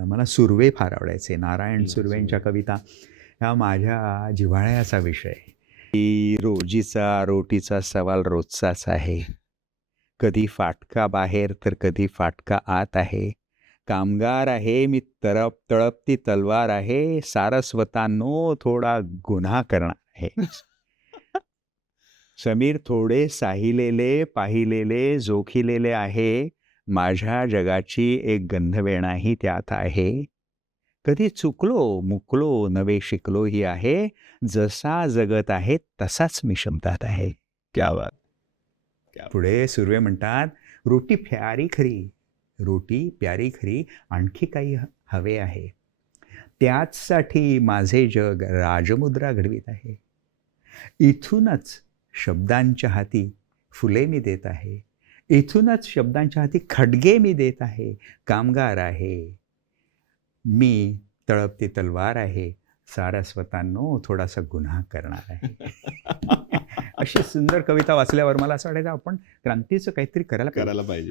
केलं. मला सुर्वे फार आवडायचे. नारायण सुर्वेंच्या कविता ह्या माझ्या जिव्हाळ्याचा विषय. की रोजीचा रोटीचा सवाल रोजचाच आहे. कधी फाटका बाहेर तर कधी फाटका आत आहे. कामगार आहे मी तळपती तलवार आहे. सारस्वतांनो थोडा गुन्हा करणार आहे. समीर थोडे साहिलेले पाहिलेले जोखिलेले आहे. माझ्या जगाची एक गंधवेणाही त्यात आहे. कधी चुकलो मुकलो नवे शिकलो ही आहे. जसा जगत आहे तसाच मी शब्दात आहे. क्या बात. पुढे सुर्वे म्हणतात, रोटी प्यारी खरी, रोटी प्यारी खरी, आणखी काही हवे आहे. त्याचसाठी माझे जग राजमुद्रा घडवीत आहे. इथूनच शब्दांच्या हाती फुले मी देत आहे. इथूनच शब्दांच्या हाती खडगे मी देत आहे. कामगार आहे मी तळपती तलवार आहे. सारस्वतांनो थोडासा गुन्हा करणार आहे. अशी सुंदर कविता वाचल्यावर मला असं वाटायचं आपण क्रांतीचं काहीतरी करायला पाहिजे.